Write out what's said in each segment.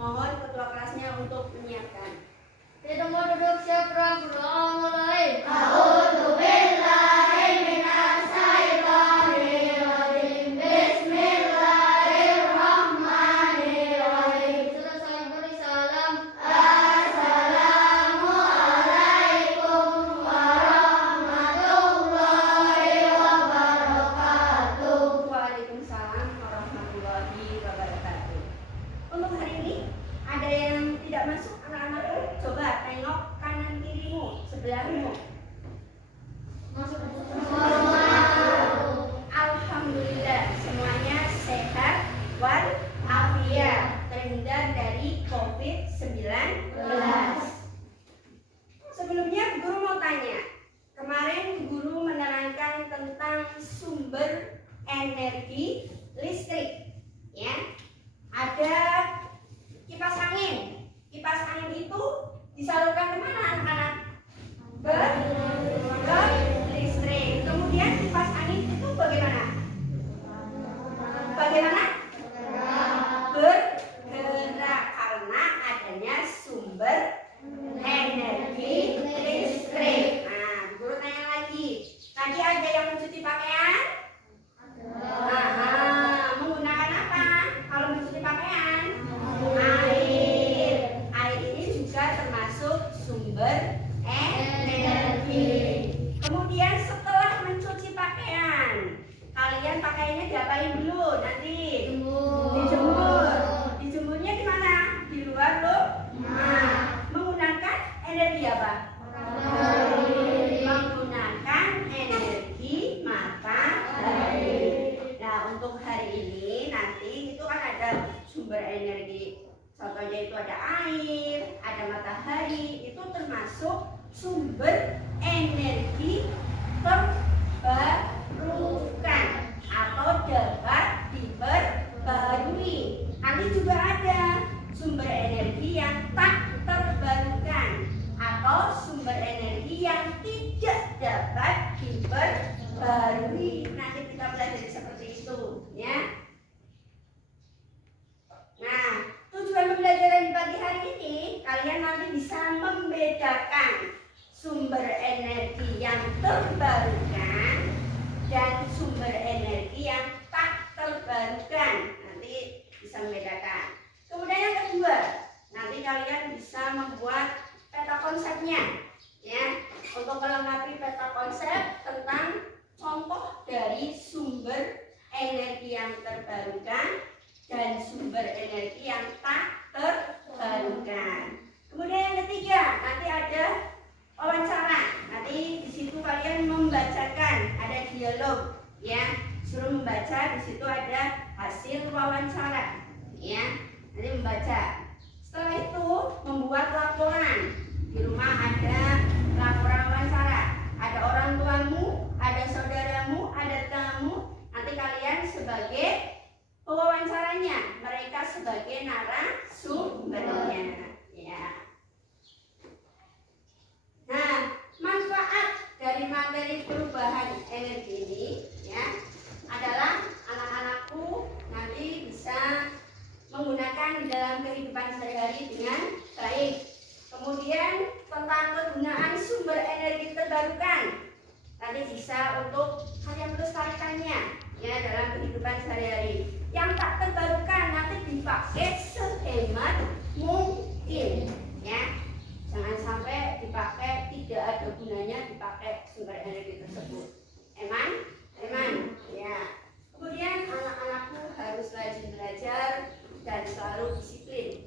Mohon ketua kelasnya untuk menyiapkan. Kita mau duduk siapa berdoa mulai. Bismillahirrahmanirrahim. Kita saling beri salam. Assalamualaikum warahmatullahi wabarakatuh. Waalaikumsalam warahmatullahi wabarakatuh. Untuk hari ini ada yang tidak masuk anak-anakku? Coba tengok kanan kirimu, sebelahmu. Masuk. Alhamdulillah semuanya sehat walafiat, terhindar dari COVID-19. Sebelumnya guru mau tanya, kemarin guru menerangkan tentang sumber energi listrik, ya. Ada kipas angin. Kipas angin itu disalurkan kemana anak-anak? Ke listrik. Kemudian kipas angin itu bagaimana? Bergerak karena adanya sumber energi listrik. Nah, guru tanya lagi. Tadi ada yang mencuci pakaian? Menggunakan apa? Kalau mencuci pakaian? Air. Air ini juga termasuk sumber energi. Kemudian setelah mencuci pakaian, kalian pakaiannya diapain dulu? Nanti dijemur. Dijemurnya di mana? Di luar loh. Menggunakan energi apa? Menggunakan energi matahari. Nah, untuk hari ini nanti itu kan ada sumber energi. Contohnya itu ada air, ada matahari, itu termasuk sumber energi terbarukan atau dapat diperbarui. Nanti juga ada sumber energi yang tak terbarukan atau sumber energi yang tidak dapat diperbarui. Nanti kita belajar seperti itu, ya. Nah, tujuan pembelajaran di pagi hari ini kalian nanti bisa membedakan sumber energi yang terbarukan dan sumber energi yang tak terbarukan. Nanti bisa membedakan. Kemudian yang kedua, nanti kalian bisa membuat peta konsepnya, ya, untuk melengkapi peta konsep tentang contoh dari sumber energi yang terbarukan dan sumber energi yang tak terbarukan. Kemudian yang ketiga, nanti ada wawancara. Nanti di situ kalian membacakan, ada dialog, ya. Suruh membaca, di situ ada hasil wawancara, ya. Nanti membaca. Setelah itu membuat laporan. Di rumah ada laporan wawancara. Ada orang tuamu, ada saudaramu, ada kamu. Nanti kalian sebagai pewawancaranya, mereka sebagai narasumbernya, ya. Nah, manfaat dari materi perubahan energi ini, ya, adalah anak-anakku nanti bisa menggunakan di dalam kehidupan sehari-hari dengan baik. Kemudian tentang kegunaan sumber energi terbarukan, nanti bisa untuk kalian melestarikannya, ya, dalam kehidupan sehari-hari. Yang tak terbarukan nanti dipakai sehemat mungkin, ya. Jangan sampai dipakai tidak ada gunanya, dipakai sumber energi tersebut. Eman, ya. Kemudian anak-anakku harus rajin belajar dan selalu disiplin.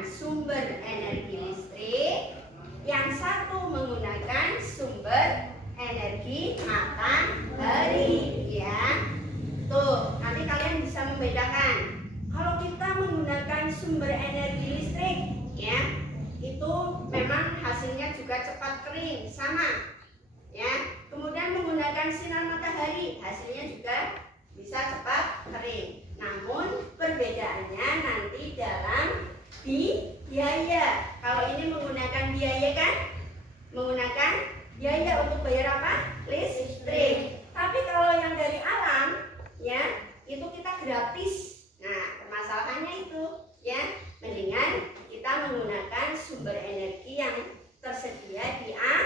menggunakan sumber energi listrik, yang satu menggunakan sumber energi matahari, ya. Tuh, nanti kalian bisa membedakan. Kalau kita menggunakan sumber energi listrik, ya, itu memang hasilnya juga cepat kering, sama, ya. Kemudian menggunakan sinar matahari, hasilnya juga bisa cepat kering. Namun perbedaannya nanti dalam biaya. Kalau ini menggunakan biaya kan? Menggunakan biaya untuk bayar apa? Listrik. Tapi kalau yang dari alam, ya, itu kita gratis. Nah, permasalahannya itu, ya, mendingan kita menggunakan sumber energi yang tersedia di alam.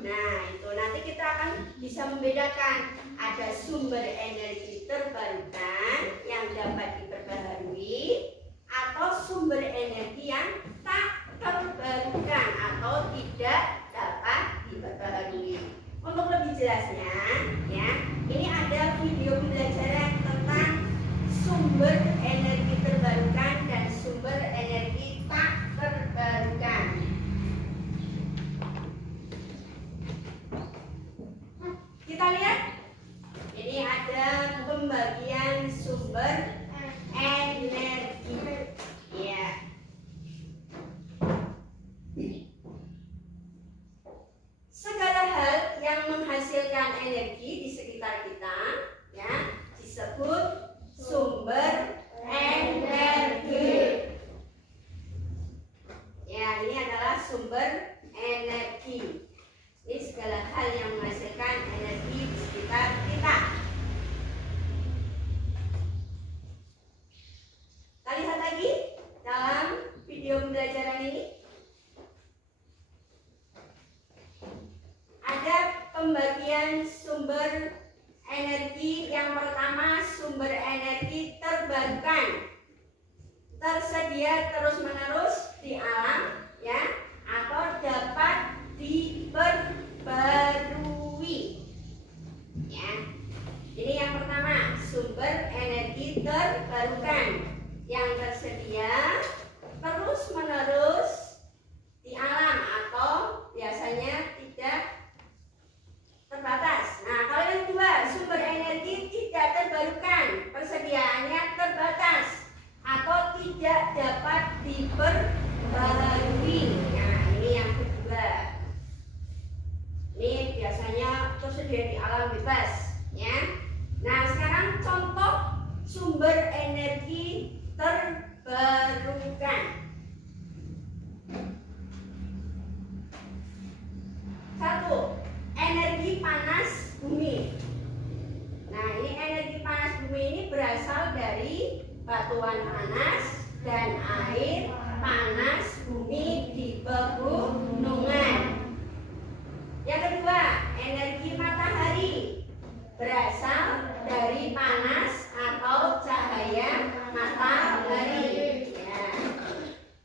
Nah, itu nanti kita akan bisa membedakan ada sumber energi terbarukan yang dapat diperbaharui atau sumber energi yang tak terbarukan atau tidak dapat diperbaharui. Untuk lebih jelasnya, ya, ini ada video pembelajaran tentang sumber energi terbarukan dan sumber energi tak terbarukan. Kita lihat, ini ada pembagian sumber energi, ya. Segala hal yang menghasilkan energi di sekitar kita, ya, disebut sumber energi. Ya, ini adalah sumber energi. Ini segala hal yang menghasilkan energi di sekitar kita. Kita lihat lagi dalam video pembelajaran ini. Ada pembagian sumber energi. Yang pertama, sumber energi terbarukan, tersedia terus-menerus di alam, ya, atau dapat diperbarui, ya. Ini yang pertama, sumber energi terbarukan yang tersedia terus-menerus di alam atau biasanya tidak terbatas. Nah, kalau yang kedua, sumber energi tidak terbarukan, persediaannya terbatas atau tidak dapat diperbarui. Nah, ini yang kedua. Ini biasanya tersedia di alam bebas, ya. Nah, sekarang contoh sumber energi terbarukan. Satu, energi panas bumi. Nah, ini energi panas bumi ini berasal dari batuan panas dan air panas bumi di pegunungan. Yang kedua, energi matahari berasal dari panas atau cahaya matahari. Ya.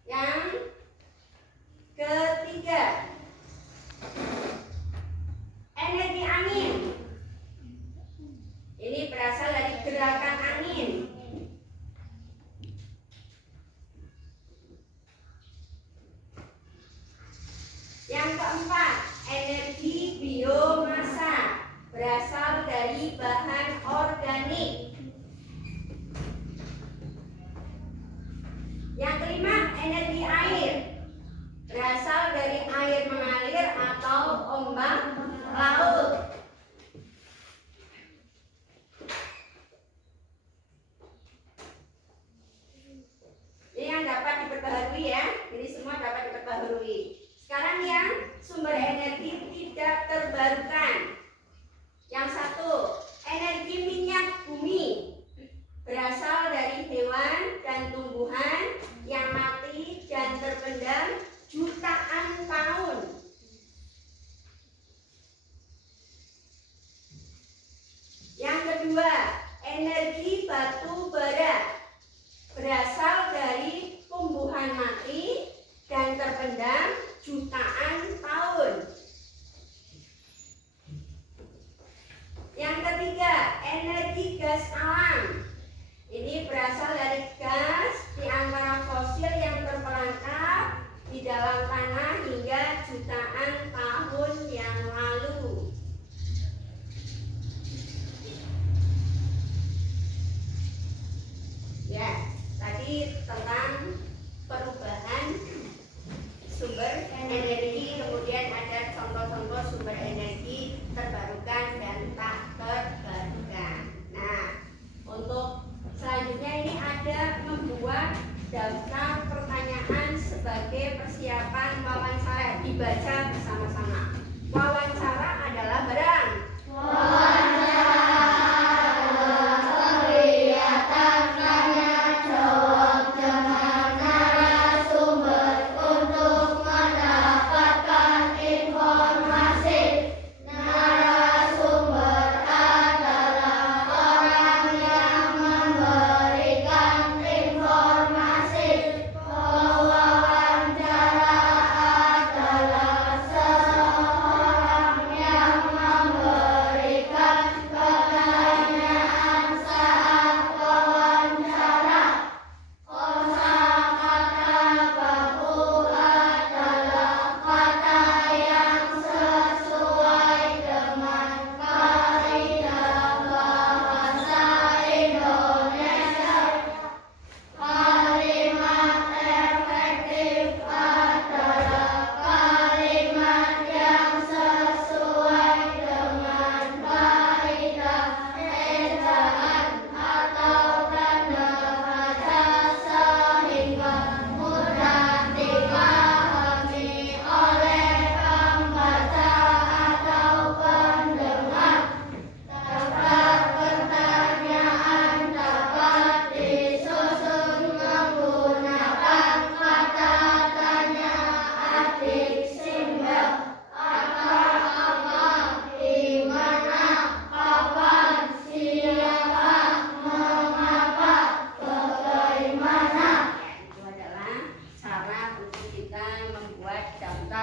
Yang ketiga, energi angin. Ini berasal dari gerakan angin. Yang keempat, energi biomasa berasal dari bahan organik. Yang kelima, energi air berasal dari air mengalir atau ombak laut. Ini yang dapat diperbaharui, ya. Ini semua dapat diperbaharui. Sekarang yang sumber energi tidak terbarukan. Yang satu, energi minyak bumi berasal dari hewan dan tumbuhan yang mati dan terpendam jutaan tahun. Yang kedua, energi batu bara berasal dari tumbuhan mati dan terpendam jutaan tahun. Yang ketiga, energi gas alam. Ini berasal dari gas di antara fosil yang nanti tentang perubahan sumber energi, kemudian ada contoh-contoh sumber energi terbarukan dan tak terbarukan. Nah, untuk selanjutnya ini ada membuat daftar pertanyaan sebagai persiapan wawancara. Dibaca bersama-sama. Wawancara adalah barang.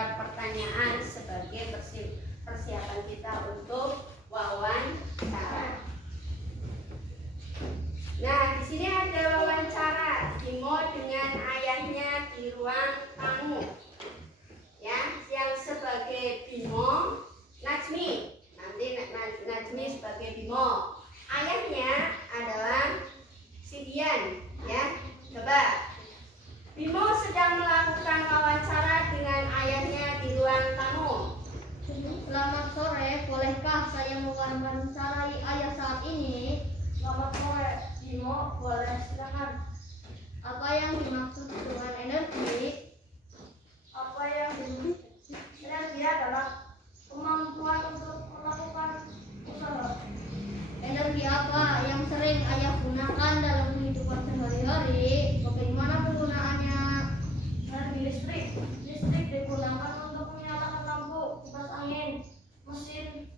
Pertanyaan sebagai persiapan kita untuk wawancara. Nah, di sini ada wawancara Bimo dengan ayahnya di ruang tamu. Ya, yang sebagai Bimo Najmi. Nanti Najmi sebagai Bimo. Ayahnya adalah Sidian. Ya, coba. Bimo sedang melakukan wawancara dengan ayahnya di ruang tamu. Selamat sore, bolehkah saya mewawancarai ayah saat ini? Selamat sore, Bimo, boleh silakan. Apa yang dimaksud dengan energi? Apa yang energi adalah kemampuan untuk melakukan usaha. Energi apa yang sering ayah gunakan dalam kehidupan sehari-hari? Bagaimana penggunaannya? Energi listrik. Listrik digunakan untuk menyalakan lampu, kipas angin, mesin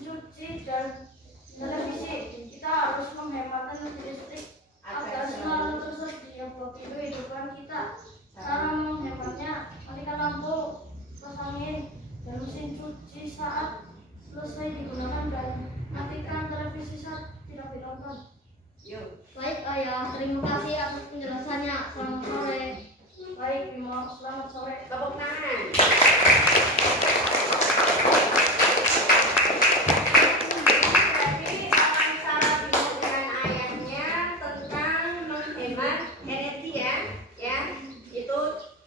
cuci, dan televisi. Kita harus menghemat energi listrik agar selalu tersedia buat kehidupan kita. Cara menghematnya, matikan lampu, kipas angin, dan mesin cuci saat selesai digunakan, dan matikan televisi saat tidak ditonton. Yuk. Baik ayah, terima kasih atas penjelasannya. Selamat sore. Baik, Bimo, selamat sore. Tepuk tangan. Jadi wawancara Bimo dengan ayahnya tentang menghemat energi ya. Ya, itu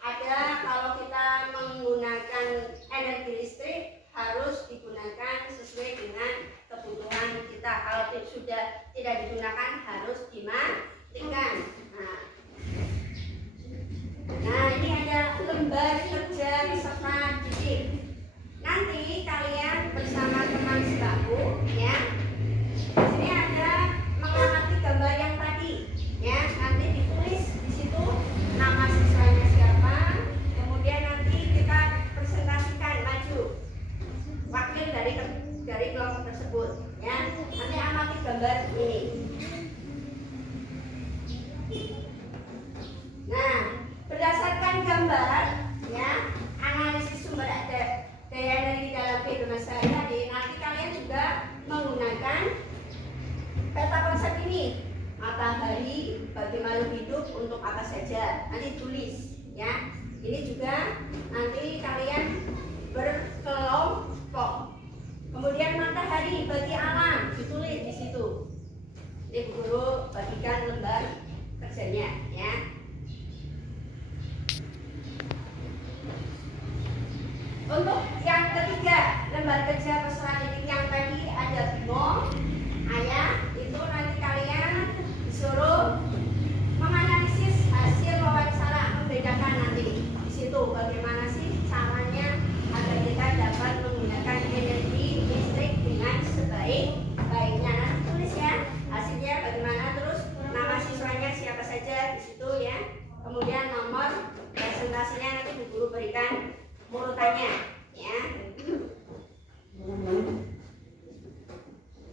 ada kalau kita menggunakan energi listrik harus digunakan sesuai dengan kebutuhan kita. Kalau sudah tidak digunakan harus dimatikan. Nah, ini ada lembar kerja peserta didik. Nanti kalian bersama teman sebaku ya. Di sini ada mengamati gambar yang tadi ya. Nanti ditulis di situ nama siswanya siapa. Kemudian nanti kita presentasikan maju wakil dari kelompok tersebut ya. Nanti amati gambar ini. Nah, berdasarkan gambar ya, analisis sumber daya energi dalam kehidupan sehari-hari, nanti kalian juga menggunakan peta konsep ini. Matahari bagi makhluk hidup untuk apa saja, nanti tulis ya. Ini juga nanti kalian berkelompok. Kemudian matahari bagi alam ditulis di situ Jadi Bu Guru bagikan lembar kerjanya ya. Untuk yang ketiga, lembar kerja peserta didik yang tadi ada Bimo, Ayah, itu nanti kalian disuruh menganalisis hasil wawancara, membedakan nanti di situ bagaimana sih caranya agar kita dapat menggunakan energi listrik dengan sebaik-baiknya. Nanti tulis ya hasilnya bagaimana, terus nama siswanya siapa saja di situ ya. Kemudian nomor presentasinya nanti Bu Guru berikan urutannya ya.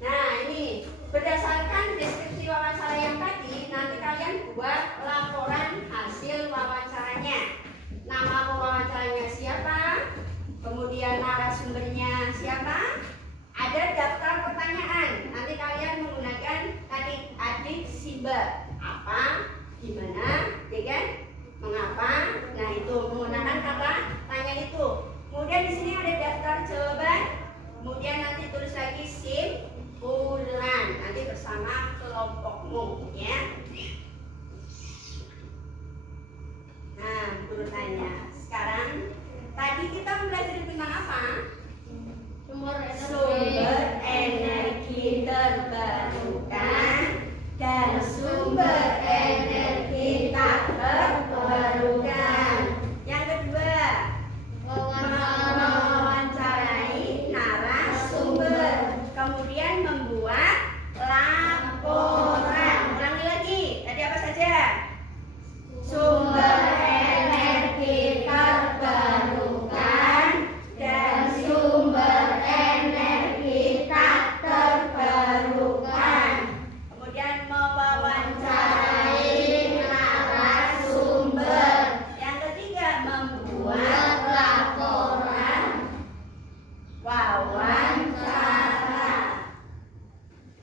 Nah ini berdasarkan deskripsi wawancara yang tadi, nanti kalian buat laporan hasil wawancaranya. Nama pewawancaranya siapa, kemudian narasumbernya siapa, ada daftar pertanyaan. Nanti kalian menggunakan adik Simba, apa, gimana, ya kan, mengapa. Nah itu menggunakan kata tanya itu. Kemudian di sini ada daftar jawaban. Kemudian nanti tulis lagi simpulan nanti bersama kelompokmu ya. Nah, urutannya. Sekarang tadi kita belajar tentang apa? Sumber energi terbarukan dan sumber energi tak terbarukan. Yang kedua, mewawancarai narasumber, kemudian membuat laporan. Ulangi lagi, tadi apa saja? Sumber energi terbarukan dan sumber energi tak terbarukan. Kemudian mewawancarai narasumber. Yang ketiga, membuat laporan wawancara.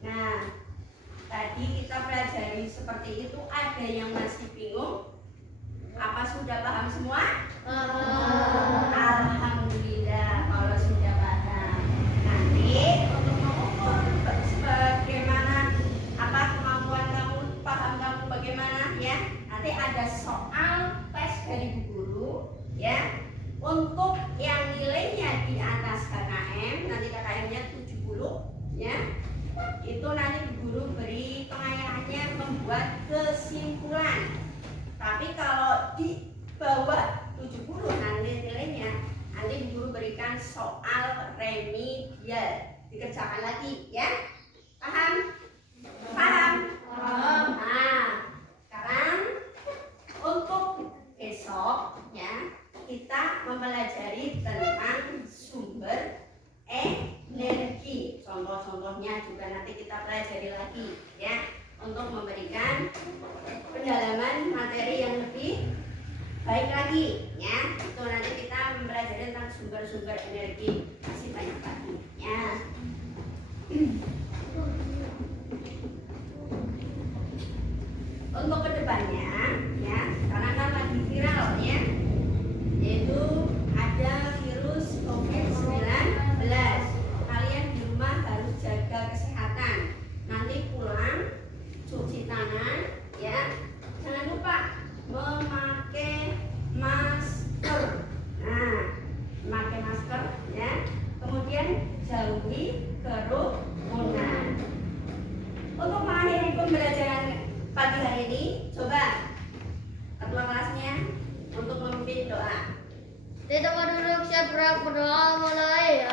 Nah, tadi kita pelajari seperti itu. Ada yang masih bingung? Apa sudah paham semua? Alhamdulillah kalau sudah paham. Nanti untuk mengukur bagaimana apa kemampuan kamu, paham kamu bagaimana ya. Nanti ada soal tes dari Bu Guru ya. Untuk yang nilainya di atas KKM, nanti KKM-nya 70 ya. Itu nanti Bu Guru beri pengayyahannya membuat kesimpulan. Tapi kalau di bawah 70 nanti nilainya, nanti Bu Guru berikan soal remedial, dikerjakan lagi ya. Paham? Paham? Nah, sekarang untuk besok ya, kita mempelajari tentang sumber energi. Contoh-contohnya juga nanti kita pelajari lagi ya, untuk memberikan pendalaman materi yang lebih baik lagi ya. Itu nanti kita mempelajari tentang sumber-sumber energi. Masih banyak lagi ya. Untuk kedepannya ya, karena kan lagi viral ya, yaitu ada virus COVID-19. Kalian di rumah harus jaga kesehatan. Nanti pulang cuci tangan ya. Jangan lupa memakai masker. Nah, memakai masker ya. Kemudian jauhi kerumunan. Untuk mengakhiri pembelajaran pagi hari ini, coba ketua kelasnya untuk memimpin doa. Tidak mau duduk, siap berdoa mulai.